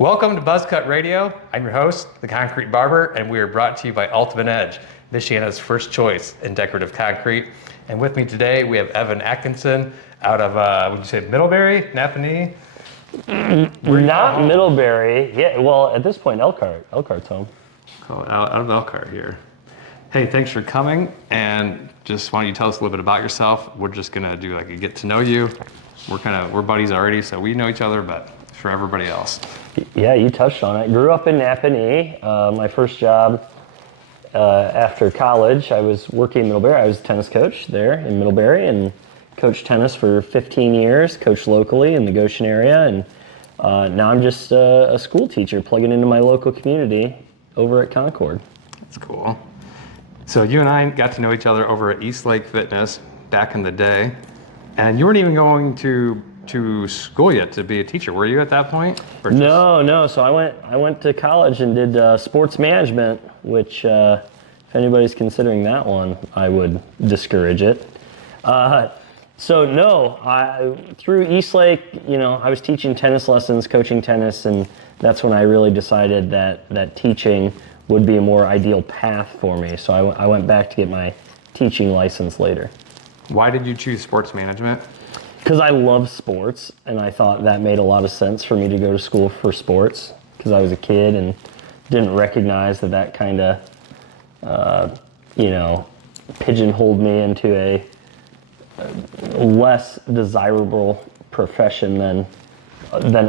Welcome to Buzzcut Radio. I'm your host, the Concrete Barber, and we are brought to you by Ultimate Edge, Michiana's first choice in decorative concrete. And with me today, we have Evan Atkinson out of, would you say Middlebury, Napanee? Not Middlebury. Yeah, well, at this point, Elkhart's home. Cool, out of Elkhart here. Hey, thanks for coming, and just why don't you tell us a little bit about yourself. We're just gonna do like a get to know you. We're buddies already, so we know each other, but for everybody else. Yeah, you touched on it. Grew up in Napanee. My first job after college, I was working in Middlebury. I was a tennis coach there in Middlebury and coached tennis for 15 years, coached locally in the Goshen area, and now I'm just a school teacher plugging into my local community over at Concord. That's cool. So you and I got to know each other over at East Lake Fitness back in the day, and you weren't even going to school yet to be a teacher, were you at that point? No. So I went to college and did sports management, which if anybody's considering that one, I would discourage it. Through East Lake, I was teaching tennis lessons, coaching tennis, and that's when I really decided that teaching would be a more ideal path for me. So I went back to get my teaching license later. Why did you choose sports management? Because I love sports, and I thought that made a lot of sense for me to go to school for sports, because I was a kid and didn't recognize that kind of, pigeonholed me into a less desirable profession than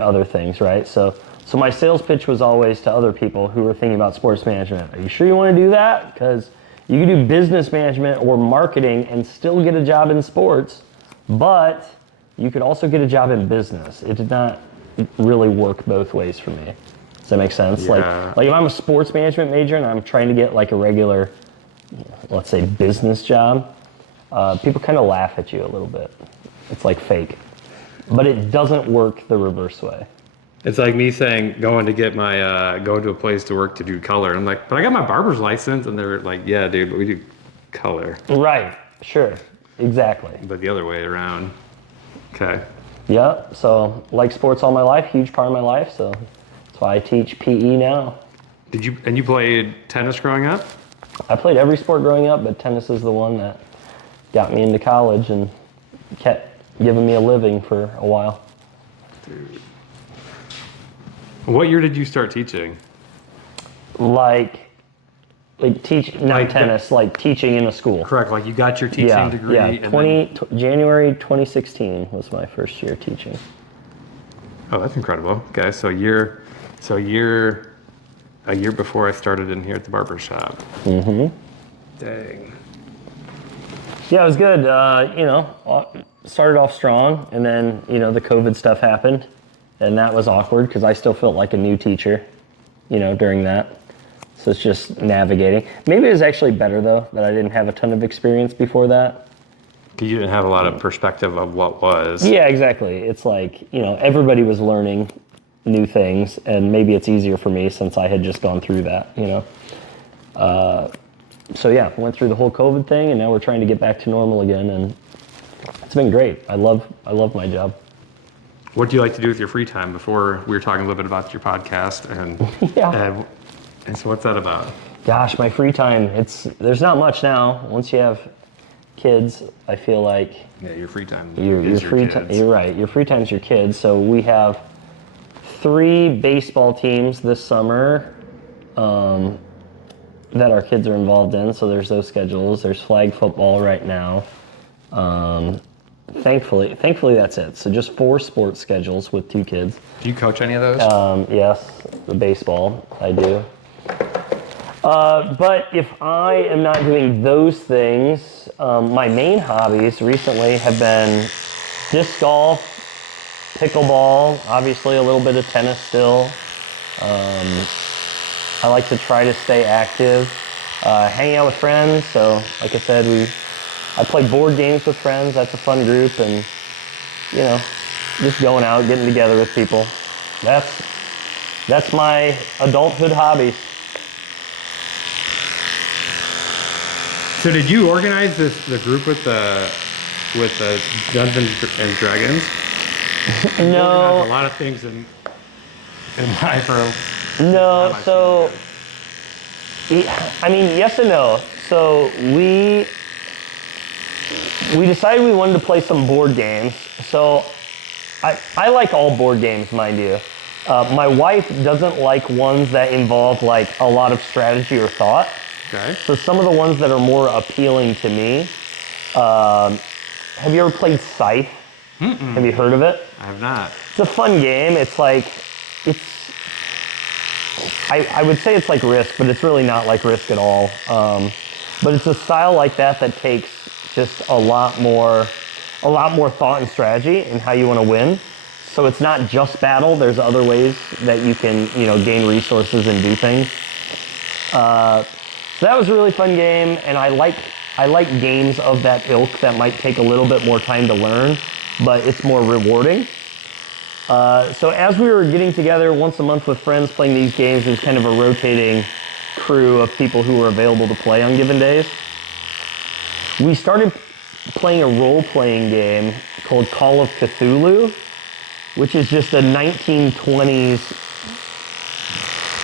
other things, right? So my sales pitch was always to other people who were thinking about sports management. Are you sure you want to do that? Because you can do business management or marketing and still get a job in sports, but you could also get a job in business. It did not really work both ways for me. Does that make sense? Yeah. Like if I'm a sports management major and I'm trying to get like a regular, let's say, business job, people kind of laugh at you a little bit. It's like fake. But it doesn't work the reverse way. It's like me saying going to get my going to a place to work to do color. I'm like, but I got my barber's license, and they're like, yeah, dude, but we do color. Right. Sure. Exactly. But the other way around. Okay. Yeah. So like sports all my life, huge part of my life. So that's why I teach PE now. And you played tennis growing up? I played every sport growing up, but tennis is the one that got me into college and kept giving me a living for a while. Dude. What year did you start teaching? Like tennis, like teaching in a school. Correct, like you got your teaching degree. Yeah, January 2016 was my first year teaching. Oh, that's incredible. Okay, so a year before I started in here at the barbershop. Mm-hmm. Dang. Yeah, it was good. Started off strong, and then, the COVID stuff happened, and that was awkward because I still felt like a new teacher, during that. So it's just navigating. Maybe it was actually better, though, that I didn't have a ton of experience before that. Because you didn't have a lot of perspective of what was. Yeah, exactly. It's like, everybody was learning new things, and maybe it's easier for me since I had just gone through that, went through the whole COVID thing, and now we're trying to get back to normal again, and it's been great. I love my job. What do you like to do with your free time? Before we were talking a little bit about your podcast, and yeah. And so what's that about? Gosh, my free time, there's not much now. Once you have kids, I feel like your free time is your free time. You're right. Your free time is your kids. So we have 3 baseball teams this summer that our kids are involved in. So there's those schedules. There's flag football right now. Thankfully that's it. So just 4 sports schedules with 2 kids. Do you coach any of those? Yes, the baseball I do. But if I am not doing those things, my main hobbies recently have been disc golf, pickleball, obviously a little bit of tennis still. I like to try to stay active, hanging out with friends. So like I said, I play board games with friends. That's a fun group, and just going out, getting together with people. That's my adulthood hobbies. So did you organize the group with the Dungeons and Dragons? No. A lot of things, and in mind for? No, so, I mean, yes and no. So we decided we wanted to play some board games. So I like all board games, mind you. My wife doesn't like ones that involve like a lot of strategy or thought. Okay. So some of the ones that are more appealing to me, have you ever played Scythe? Mm-mm. Have you heard of it? I have not. It's a fun game. It's like, I would say it's like Risk, but it's really not like Risk at all. But it's a style like that takes just a lot more thought and strategy in how you want to win. So it's not just battle. There's other ways that you can, gain resources and do things. So that was a really fun game, and I like games of that ilk that might take a little bit more time to learn, but it's more rewarding. So as we were getting together once a month with friends playing these games, it was kind of a rotating crew of people who were available to play on given days. We started playing a role-playing game called Call of Cthulhu, which is just a 1920s,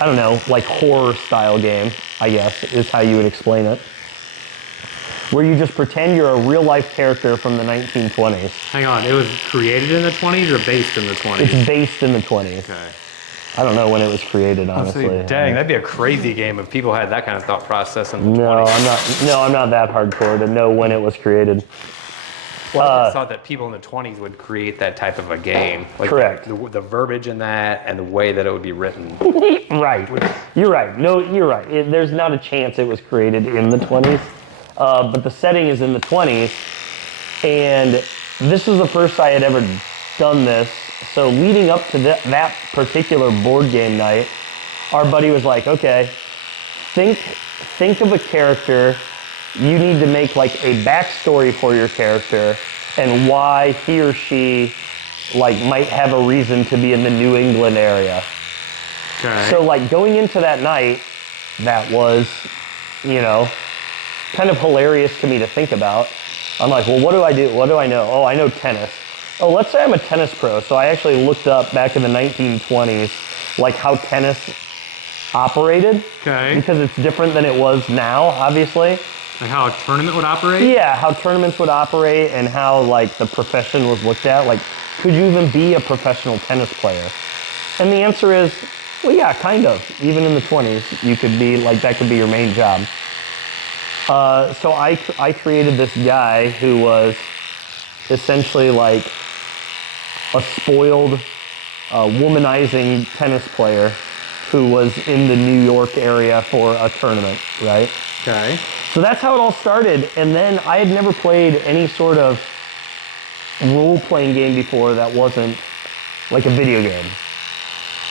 I don't know, like horror-style game, I guess, is how you would explain it. Where you just pretend you're a real-life character from the 1920s. Hang on, it was created in the 20s or based in the 20s? It's based in the 20s. Okay. I don't know when it was created, honestly. Dang, that'd be a crazy game if people had that kind of thought process in the 20s. I'm not that hardcore to know when it was created. Well, I just thought that people in the 20s would create that type of a game. Like correct. The verbiage in that and the way that it would be written. Right. You're right. No, you're right. There's not a chance it was created in the 20s. But the setting is in the 20s. And this was the first I had ever done this. So leading up to that particular board game night, our buddy was like, okay, think of a character. You need to make like a backstory for your character and why he or she like might have a reason to be in the New England area. Okay. So like going into that night, that was, kind of hilarious to me to think about. I'm like, well, what do I do? What do I know? Oh, I know tennis. Oh, let's say I'm a tennis pro. So I actually looked up back in the 1920s, like how tennis operated. Okay. Because it's different than it was now, obviously. Like how a tournament would operate? Yeah, how tournaments would operate and how like the profession was looked at. Like, could you even be a professional tennis player? And the answer is, well, yeah, kind of. Even in the 20s, you could be like, that could be your main job. So I created this guy who was essentially like a spoiled, womanizing tennis player who was in the New York area for a tournament, right? Okay. So that's how it all started. And then I had never played any sort of role-playing game before that wasn't like a video game,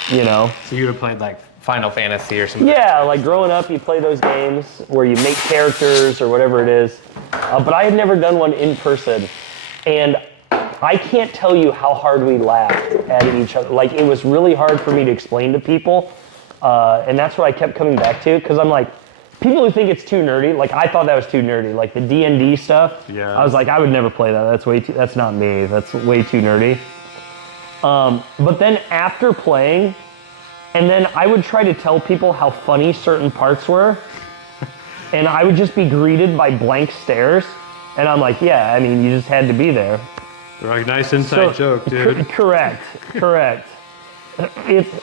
So you would have played like Final Fantasy or something? Yeah, like growing up, you play those games where you make characters or whatever it is. But I had never done one in person. And I can't tell you how hard we laughed at each other. Like, it was really hard for me to explain to people. And that's what I kept coming back to, because I'm like, people who think it's too nerdy, like I thought that was too nerdy. Like the D&D stuff, yeah. I was like, I would never play that. That's not me. That's way too nerdy. But then after playing, and then I would try to tell people how funny certain parts were, and I would just be greeted by blank stares. And I'm like, yeah, I mean, you just had to be there. They're like, nice inside joke, dude. Correct.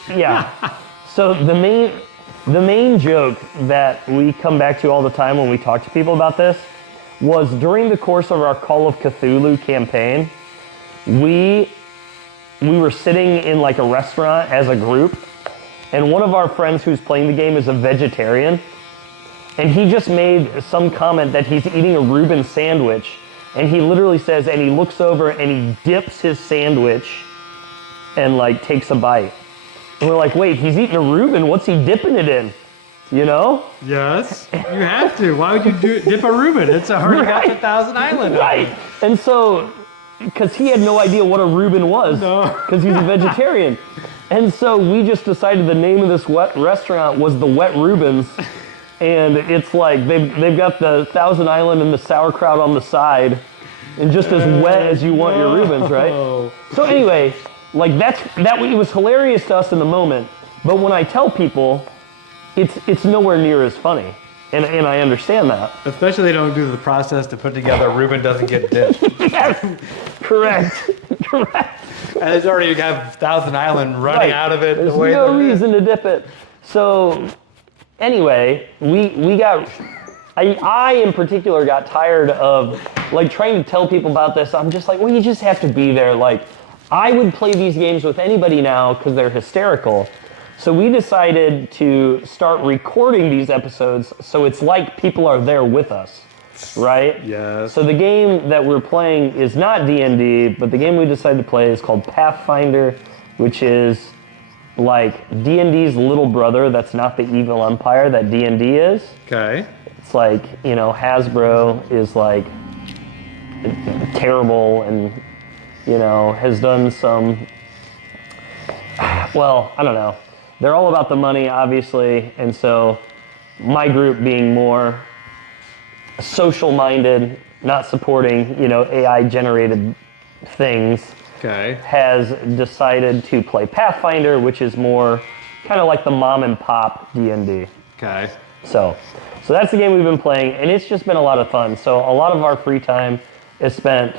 Yeah. So the main joke that we come back to all the time when we talk to people about this was during the course of our Call of Cthulhu campaign, we were sitting in like a restaurant as a group, and one of our friends who's playing the game is a vegetarian, and he just made some comment that he's eating a Reuben sandwich, and he literally says, and he looks over and he dips his sandwich and like takes a bite. And we're like, wait, he's eating a Reuben, what's he dipping it in? Yes, you have to. Why would you dip a Reuben? It's a hard half a thousand island. Right. And so, because he had no idea what a Reuben was, because he's a vegetarian. And so we just decided the name of this restaurant was the Wet Reubens. And it's like, they've got the Thousand Island and the sauerkraut on the side, and just as wet as you want your Reubens, right? So anyway, Like it was hilarious to us in the moment, but when I tell people, it's nowhere near as funny. And I understand that. Especially they don't do the process to put together Ruben doesn't get dipped. Yes, correct. And there's already you have Thousand Island running out of it. There's no reason to dip it. So anyway, I in particular got tired of like trying to tell people about this. I'm just like, well, you just have to be there. Like, I would play these games with anybody now because they're hysterical. So we decided to start recording these episodes so it's like people are there with us, right? Yes. So the game that we're playing is not D&D, but the game we decided to play is called Pathfinder, which is like D&D's little brother that's not the evil empire that D&D is. Okay. It's like, you know, Hasbro is like terrible and, you know, has done some, well, I don't know. They're all about the money, obviously, and so my group being more social-minded, not supporting, you know, AI-generated things, Okay. has decided to play Pathfinder, which is more kind of like the mom-and-pop D&D. Okay. So that's the game we've been playing, and it's just been a lot of fun. So a lot of our free time is spent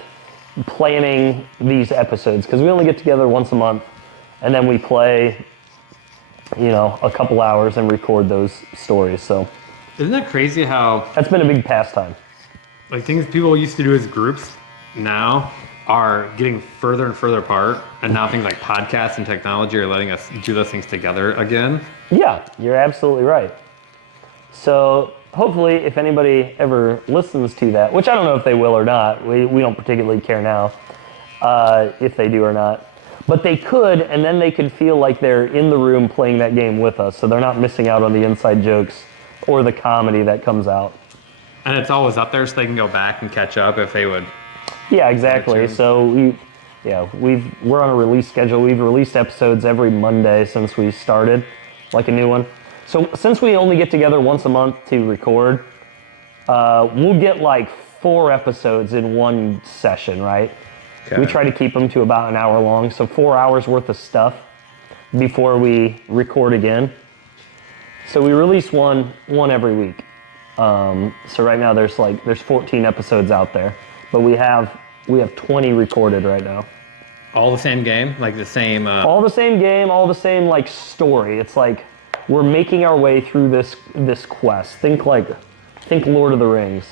planning these episodes, because we only get together once a month, and then we play, you know, a couple hours and record those stories. So Isn't that crazy how that's been a big pastime. like things people used to do as groups now are getting further and further apart, and now things like podcasts and technology are letting us do those things together again? Yeah, you're absolutely right. So hopefully if anybody ever listens to that, which I don't know if they will or not, we don't particularly care now if they do or not, but they could, and then they could feel like they're in the room playing that game with us, so they're not missing out on the inside jokes or the comedy that comes out. And it's always up there so they can go back and catch up if they would. Yeah, exactly. So we're on a release schedule. We've released episodes every Monday since we started, like a new one. So since we only get together once a month to record, we'll get like 4 episodes in one session, right? Okay. We try to keep them to about an hour long, so 4 hours worth of stuff before we record again. So we release one every week. So right now there's 14 episodes out there, but we have 20 recorded right now. All the same game? Like the same... All the same game, all the same like story. It's like we're making our way through this quest. Think Lord of the Rings.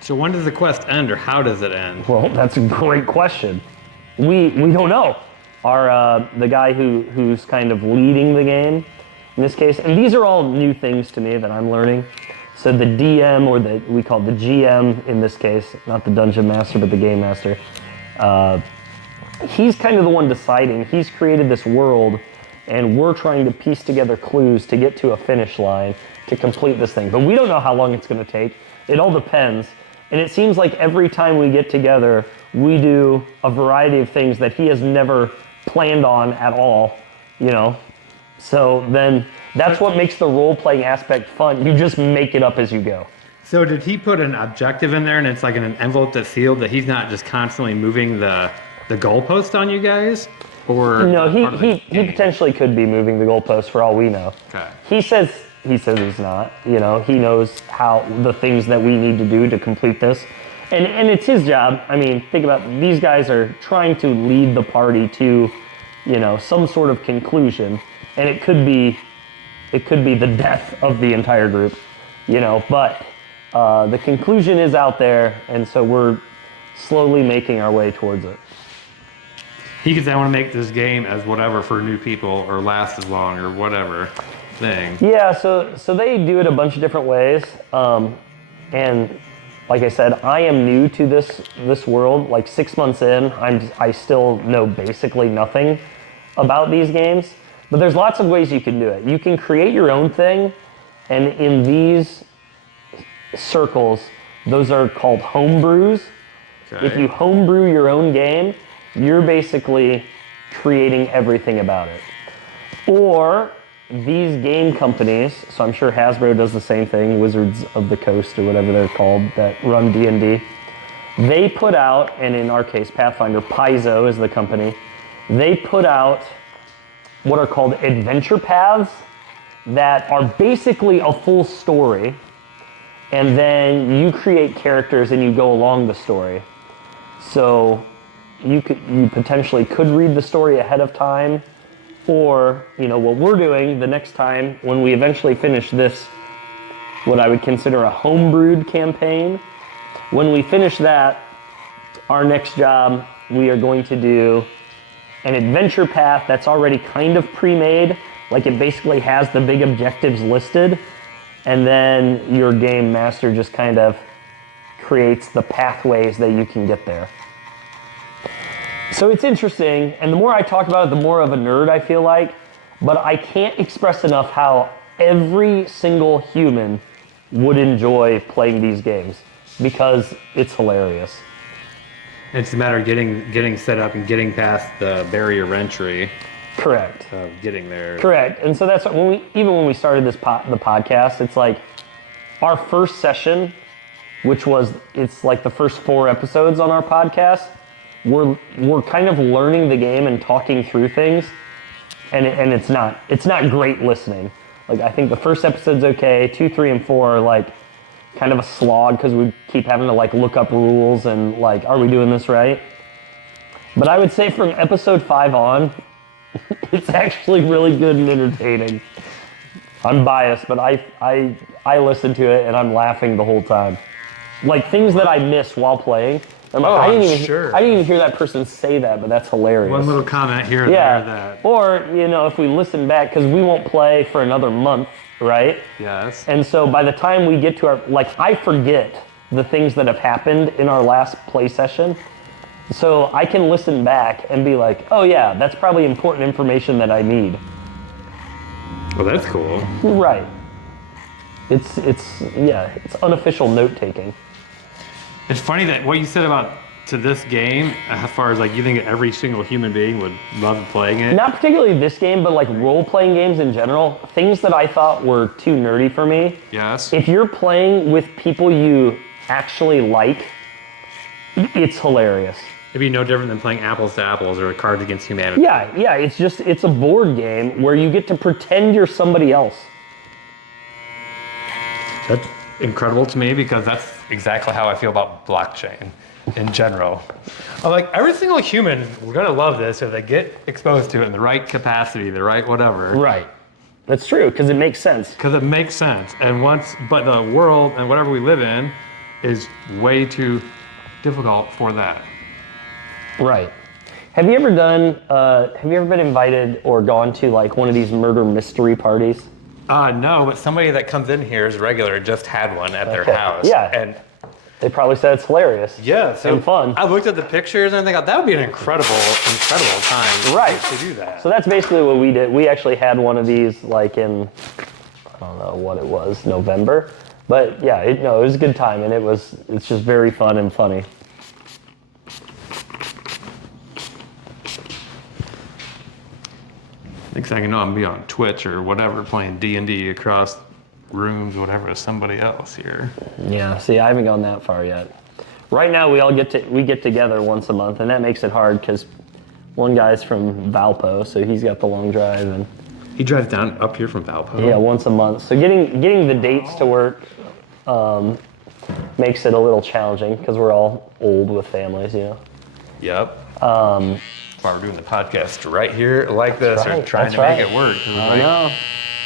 So when does the quest end, or how does it end? Well, that's a great question. We don't know. The guy who's kind of leading the game in this case, and these are all new things to me that I'm learning. So the DM, or we call it the GM in this case, not the dungeon master, but the game master. He's kind of the one deciding. He's created this world, and we're trying to piece together clues to get to a finish line to complete this thing. But we don't know how long it's going to take. It all depends. And it seems like every time we get together, we do a variety of things that he has never planned on at all, you know? So then that's what makes the role-playing aspect fun. You just make it up as you go. So did he put an objective in there, and it's like in an envelope that's sealed, that he's not just constantly moving the goalpost on you guys? Or no, he potentially could be moving the goalpost for all we know. Okay. He says he's not. You know, he knows how the things that we need to do to complete this. And it's his job. I mean, think about it. These guys are trying to lead the party to, you know, some sort of conclusion. And it could be the death of the entire group, you know, but the conclusion is out there, and so we're slowly making our way towards it. He could say, I want to make this game as whatever for new people, or last as long, or whatever thing. Yeah, so they do it a bunch of different ways, and like I said, I am new to this world. Like 6 months in, I still know basically nothing about these games, but there's lots of ways you can do it. You can create your own thing, and in these circles, those are called homebrews. Okay. If you homebrew your own game, you're basically creating everything about it. Or these game companies, so I'm sure Hasbro does the same thing, Wizards of the Coast or whatever they're called, that run D&D, they put out, and in our case Pathfinder, Paizo is the company, they put out what are called adventure paths that are basically a full story, and then you create characters and you go along the story. So you potentially could read the story ahead of time, or what we're doing the next time when we eventually finish this, what I would consider a homebrewed campaign. When we finish that, our next job, we are going to do an adventure path that's already kind of pre-made, like it basically has the big objectives listed, and then your game master just kind of creates the pathways that you can get there. So it's interesting, and the more I talk about it, the more of a nerd I feel like, but I can't express enough how every single human would enjoy playing these games because it's hilarious. It's a matter of getting set up and getting past the barrier of entry. Correct. Of getting there. Correct. And so that's what, when we started the podcast, it's like our first session, it's like the first 4 episodes on our podcast, we're kind of learning the game and talking through things, and it's not great listening. Like, I think the first episode's okay, 2, 3, and 4 are like kind of a slog because we keep having to like look up rules and like, are we doing this right? But I would say from episode 5 on, it's actually really good and entertaining. I'm biased, but I listen to it and I'm laughing the whole time. Like things that I miss while playing. I didn't even hear that person say that, but that's hilarious. One little comment here and there that. Or, if we listen back, because we won't play for another month, right? Yes. And so by the time we get to I forget the things that have happened in our last play session. So I can listen back and be like, oh yeah, that's probably important information that I need. Well, that's cool. Right. It's unofficial note taking. It's funny that what you said about to this game, as far as like you think every single human being would love playing it. Not particularly this game, but like role-playing games in general, things that I thought were too nerdy for me. Yes. If you're playing with people you actually like, it's hilarious. It'd be no different than playing apples to apples or Cards Against Humanity. Yeah, it's a board game where you get to pretend you're somebody else. That's incredible to me because that's exactly how I feel about blockchain in general. I'm like, every single human, we're gonna love this if they get exposed to it in the right capacity, the right whatever. Right. That's true, because it makes sense. Because it makes sense. But the world and whatever we live in is way too difficult for that. Right. Have you ever been invited or gone to like one of these murder mystery parties? No, but somebody that comes in here is regular just had one at their house. Yeah. And they probably said it's hilarious. Yeah, and fun. I looked at the pictures and I thought that would be an incredible time to do that. So that's basically what we did. We actually had one of these like in, I don't know what it was, November. But yeah, it was a good time and it's just very fun and funny. Next thing I know, I'm gonna be on Twitch or whatever, playing D&D across rooms, whatever, with somebody else here. Yeah, see, I haven't gone that far yet. Right now, we get together once a month, and that makes it hard because one guy's from Valpo, so he's got the long drive, and he drives down up here from Valpo. Yeah, once a month. So getting the dates to work makes it a little challenging because we're all old with families, Yep. Why we're doing the podcast right here like this, or trying to make it work. I know.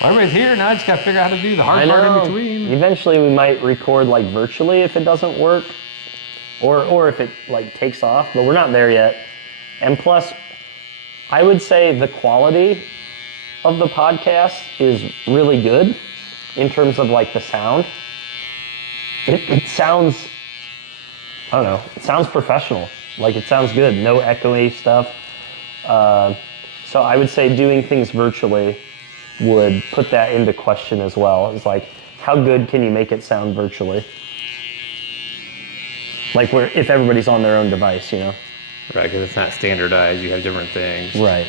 Well, everybody's here now. I just gotta figure out how to do the hard part in between. Eventually, we might record like virtually if it doesn't work, or if it like takes off. But we're not there yet. And plus, I would say the quality of the podcast is really good in terms of like the sound. It sounds, I don't know. It sounds professional. Like it sounds good. No echoey stuff. So I would say doing things virtually would put that into question as well. It's like, how good can you make it sound virtually? Like if everybody's on their own device, Right, because it's not standardized. You have different things. Right.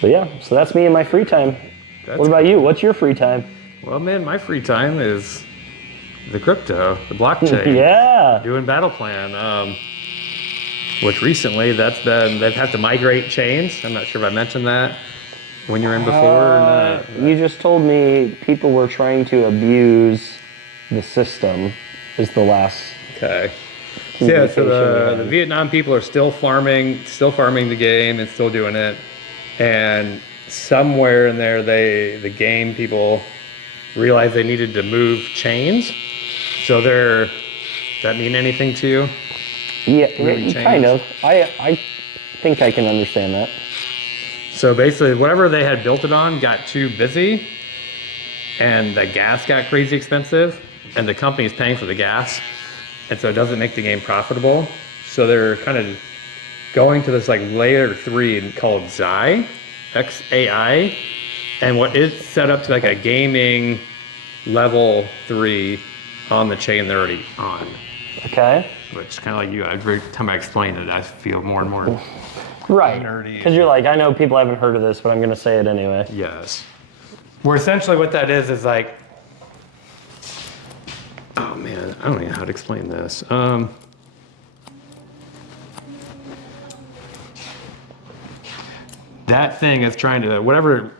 But yeah, so that's me in my free time. What about you? What's your free time? Well, man, my free time is the crypto, the blockchain. Yeah. Doing battle plan. Which recently they've had to migrate chains. I'm not sure if I mentioned that when you were in before or not. You just told me people were trying to abuse the system is the last. Okay. So yeah, so the Vietnam people are still farming the game and still doing it. And somewhere in there, the game people realized they needed to move chains. So does that mean anything to you? Yeah, kind of. I think I can understand that. So basically, whatever they had built it on got too busy, and the gas got crazy expensive, and the company is paying for the gas, and so it doesn't make the game profitable. So they're kind of going to this like layer 3 called XAI, XAI, and what is set up to like a gaming level 3 on the chain they're already on. Okay. Which kind of like you, every time I explain it, I feel more and more right. nerdy. Because you're like, I know people haven't heard of this, but I'm going to say it anyway. Yes. Where essentially what that is like, oh man, I don't know how to explain this. That thing is trying to, whatever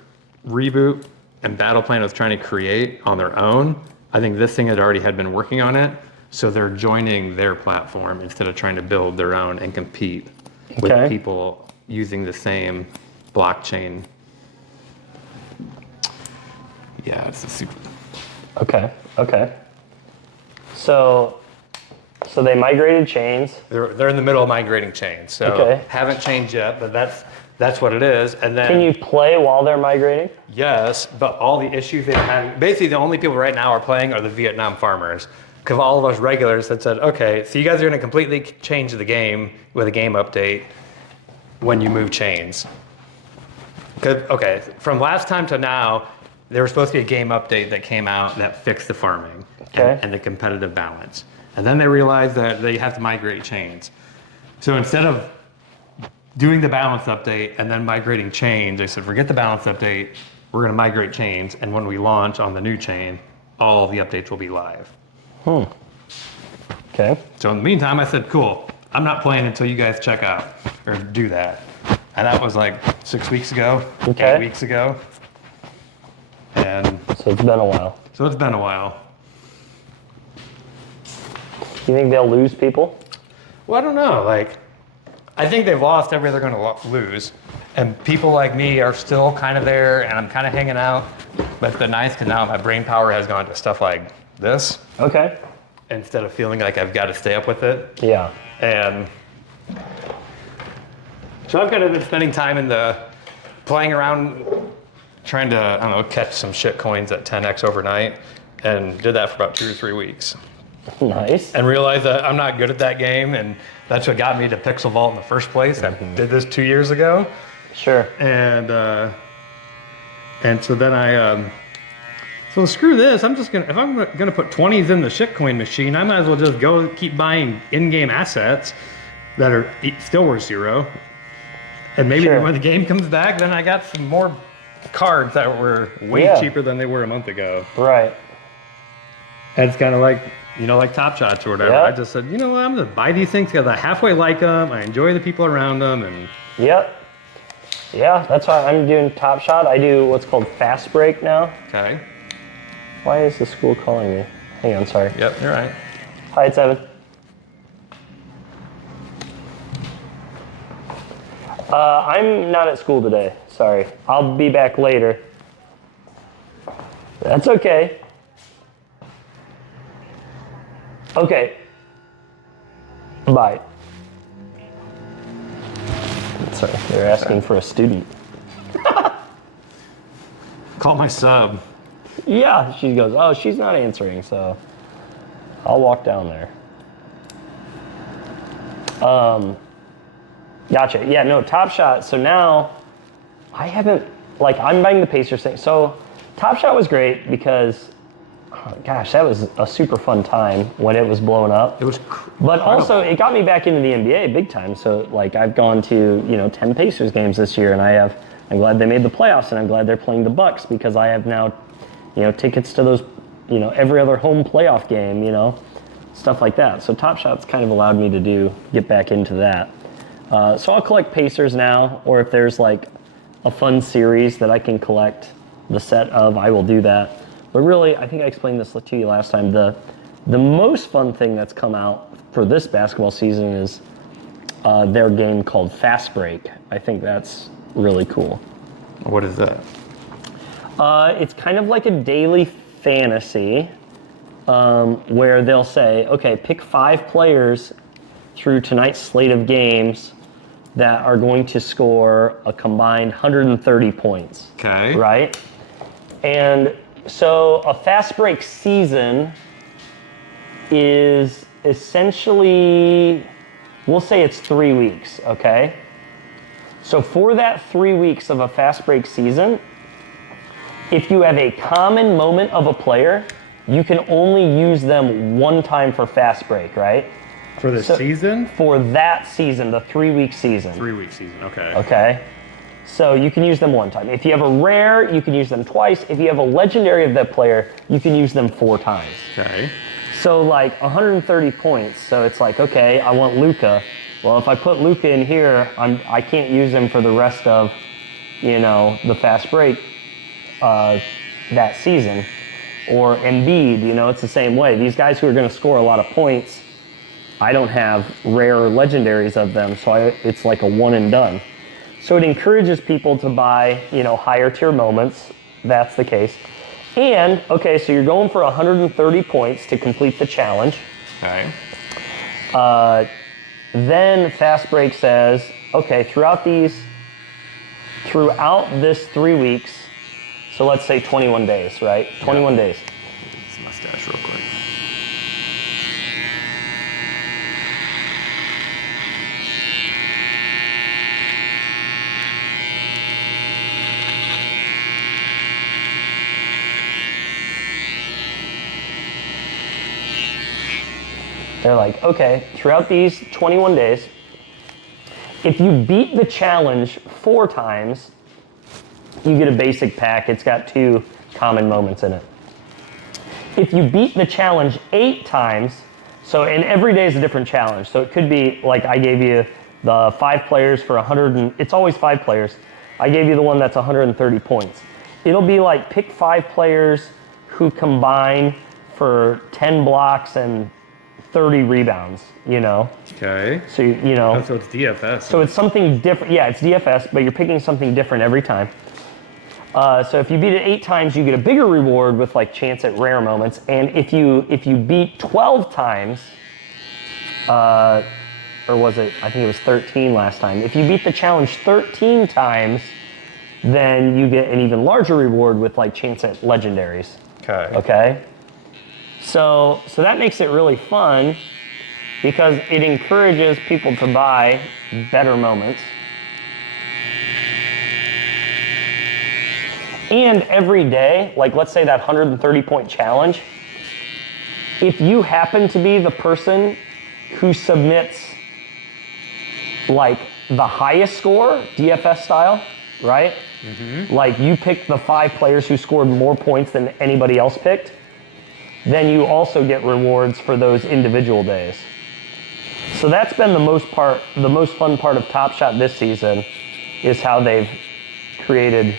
Reboot and Battle Plan was trying to create on their own, I think this thing had been working on it. So they're joining their platform instead of trying to build their own and compete with people using the same blockchain. Yeah, it's a super. Okay. So they migrated chains. They're in the middle of migrating chains. So haven't changed yet, but that's what it is. And then can you play while they're migrating? Yes, but all the issues they've had, basically the only people right now are playing are the Vietnam farmers. Because all of us regulars had said, okay, so you guys are going to completely change the game with a game update when you move chains. Okay, from last time to now, there was supposed to be a game update that came out that fixed the farming and the competitive balance. And then they realized that they have to migrate chains. So instead of doing the balance update and then migrating chains, they said, forget the balance update, we're going to migrate chains. And when we launch on the new chain, all the updates will be live. Okay. So in the meantime, I said, cool, I'm not playing until you guys check out or do that. And that was like 6 weeks ago, 8 weeks ago. And so it's been a while. You think they'll lose people? Well, I don't know. Like, I think they've lost everybody they're going to lose. And people like me are still kind of there, and I'm kind of hanging out. But it's been nice because now my brain power has gone to stuff like this. Okay. Instead of feeling like I've got to stay up with it. Yeah. And so I've kind of been spending time playing around, trying to, I don't know, catch some shit coins at 10x overnight, and did that for about 2 or 3 weeks. Nice. And realized that I'm not good at that game, and that's what got me to Pixel Vault in the first place. I did this 2 years ago. Sure. And so then so screw this. If I'm gonna put 20s in the shitcoin machine, I might as well just go keep buying in-game assets that are still worth 0. And maybe when the game comes back, then I got some more cards that were way cheaper than they were a month ago. Right. And it's kind of like, like Topshots or whatever. Yep. I just said, you know what, I'm gonna buy these things because I halfway like them, I enjoy the people around them, and Yep. Yeah, that's why I'm doing Topshot. I do what's called Fast Break now. Okay. Why is the school calling me? Hang on, sorry. Yep, you're right. Hi, it's Evan. I'm not at school today. Sorry. I'll be back later. That's okay. Okay. Bye. Sorry, they're asking for a student. Call my sub. Yeah, she goes, oh, she's not answering, so I'll walk down there. Gotcha. Yeah, no, Topshot. So now I haven't, I'm buying the Pacers thing. So Topshot was great because, gosh, that was a super fun time when it was blowing up. It was But also, it got me back into the NBA big time. So, I've gone to, 10 Pacers games this year, and I'm glad they made the playoffs, and I'm glad they're playing the Bucks because I have now, tickets to those every other home playoff game, stuff like that. So Topshot's kind of allowed me to get back into that. So I'll collect Pacers now, or if there's like a fun series that I can collect the set of, I will do that. But really, I think I explained this to you last time, the most fun thing that's come out for this basketball season is their game called Fast Break. I think that's really cool. What is that? It's kind of like a daily fantasy where they'll say, okay, pick 5 players through tonight's slate of games that are going to score a combined 130 points. Okay. Right? And so a fast break season is essentially, we'll say it's 3 weeks, okay? So for that 3 weeks of a fast break season, if you have a common moment of a player, you can only use them one time for fast break, right? For the season? For that season, the 3-week season. 3-week season, okay. Okay? So you can use them one time. If you have a rare, you can use them twice. If you have a legendary of that player, you can use them 4 times. Okay. So like 130 points. So it's like, okay, I want Luka. Well, if I put Luka in here, I can't use him for the rest of, the fast break that season. Or Embiid, it's the same way. These guys who are going to score a lot of points, I don't have rare legendaries of them, so it's like a one and done. So it encourages people to buy, higher tier moments. That's the case. And, okay, so you're going for 130 points to complete the challenge. Okay. Then Fast Break says, okay, throughout this 3 weeks, so let's say 21 days, right? 21 days. It's mustache real quick. They're like, okay, throughout these 21 days, if you beat the challenge 4 times, you get a basic pack. It's got 2 common moments in it. If you beat the challenge 8 times, and every day is a different challenge. So it could be like I gave you the 5 players for 100, it's always 5 players. I gave you the one that's 130 points. It'll be like pick 5 players who combine for 10 blocks and 30 rebounds, Okay. So, Oh, so it's DFS. So it's something different. Yeah, it's DFS, but you're picking something different every time. So if you beat it 8 times, you get a bigger reward with like chance at rare moments. And if you beat 12 times, or was it, I think it was 13 last time. If you beat the challenge 13 times, then you get an even larger reward with like chance at legendaries. Okay. Okay? So that makes it really fun because it encourages people to buy better moments. And every day, like let's say that 130 point challenge, if you happen to be the person who submits like the highest score, DFS style, right? Mm-hmm. Like you picked the 5 players who scored more points than anybody else picked, then you also get rewards for those individual days. So that's been the most fun part of Topshot this season is how they've created,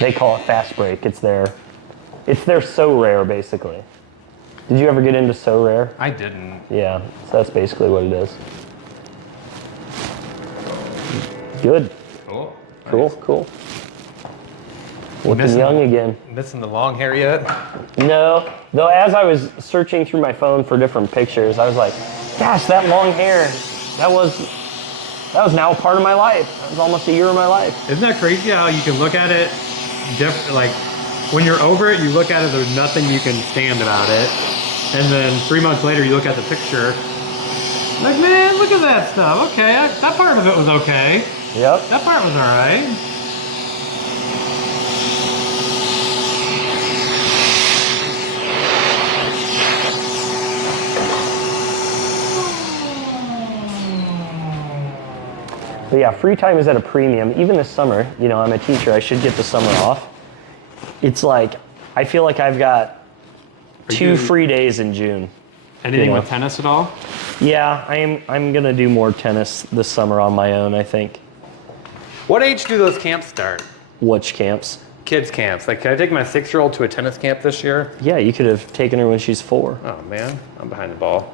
they call it Fast Break. It's their So Rare, basically. Did you ever get into So Rare? I didn't. Yeah, so that's basically what it is. Good. Cool. Cool, Nice. cool. Looking young again. Missing the long hair yet? No, though as I was searching through my phone for different pictures, I was like, gosh, that long hair, that was now a part of my life. That was almost a year of my life. Isn't that crazy how you can look at it like when you're over it, you look at it, there's nothing you can stand about it. And then 3 months later, you look at the picture, like, man, look at that stuff. Okay, that part of it was okay. Yep. That part was all right. But yeah, free time is at a premium. Even this summer, I'm a teacher, I should get the summer off. It's like, I feel like I've got two you- free days in June. Anything Yeah. with tennis at all? Yeah, I'm gonna do more tennis this summer on my own, I think. What age do those camps start? Which camps? Kids camps. Like, can I take my 6-year-old to a tennis camp this year? Yeah, you could have taken her when she's 4. Oh man, I'm behind the ball.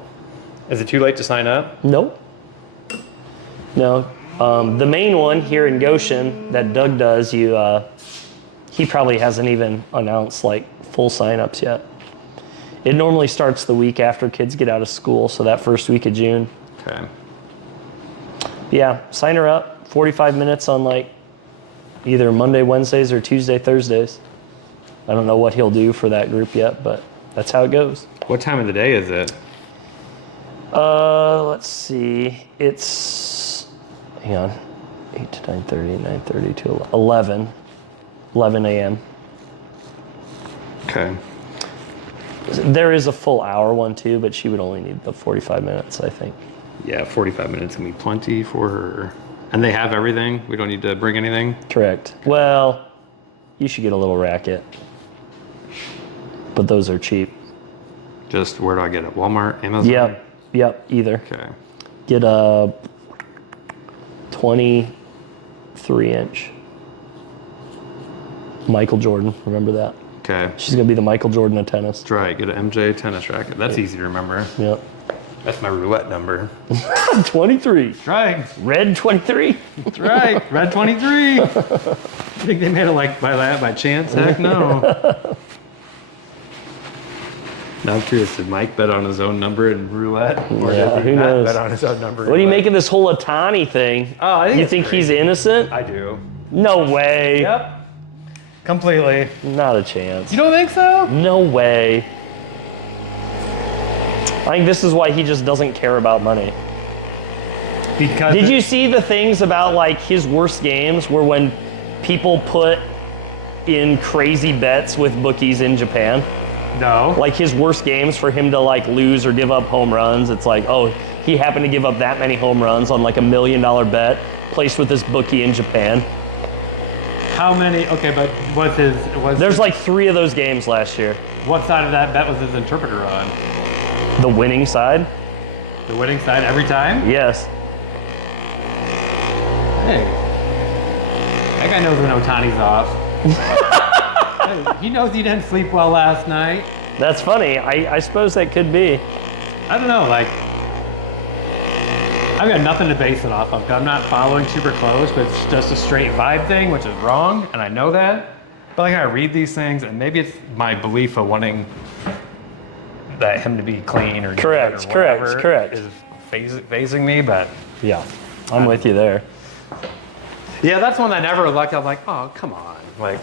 Is it too late to sign up? Nope. No. The main one here in Goshen that Doug does, he probably hasn't even announced like full signups yet. It normally starts the week after kids get out of school, so that first week of June. Okay. Yeah, sign her up. 45 minutes on like either Monday, Wednesdays, or Tuesday, Thursdays. I don't know what he'll do for that group yet, but that's how it goes. What time of the day is it? Let's see. It's, hang on, 8 to 9:30, 9:30 to 11 a.m. Okay. There is a full hour one too, but she would only need the 45 minutes, I think. Yeah, 45 minutes can be plenty for her. And they have everything? We don't need to bring anything? Correct. Well, you should get a little racket, but those are cheap. Just where do I get it? Walmart? Amazon? Yep, either. Okay. Get a 23-inch Michael Jordan, remember that? Okay. She's gonna be the Michael Jordan of tennis. That's right. Get an MJ tennis racket. That's easy to remember. Yep. That's my roulette number. 23. That's right. Red 23. That's right. Red 23. You think they made it like by chance? Heck no. Now I'm curious, did Mike bet on his own number in roulette? Or Yeah, did he who not knows? bet on his own number? What do you make of this whole Otani thing? Oh, I think You it's think he's crazy. innocent? I do. No way. Yep. Completely. Not a chance. You don't think so? No way. I think this is why he just doesn't care about money. Because Did you see the things about like his worst games were when people put in crazy bets with bookies in Japan? No. Like his worst games for him to like lose or give up home runs. It's like, oh, he happened to give up that many home runs on like $1 million bet placed with this bookie in Japan. How many? Okay, but There's like 3 of those games last year. what side of that bet was his interpreter on? The winning side? The winning side every time? Yes. Hey, that guy knows when Otani's off. Hey, he knows he didn't sleep well last night. That's funny. I suppose that could be. I don't know, like, I've got nothing to base it off of. I'm not following super close, but it's just a straight vibe thing, which is wrong, and I know that. But like, I read these things, and maybe it's my belief of wanting that him to be clean or Correct, good or whatever correct. is phasing me, but Yeah, I'm with you there. yeah, that's one that never like. I'm like, oh, come on, like,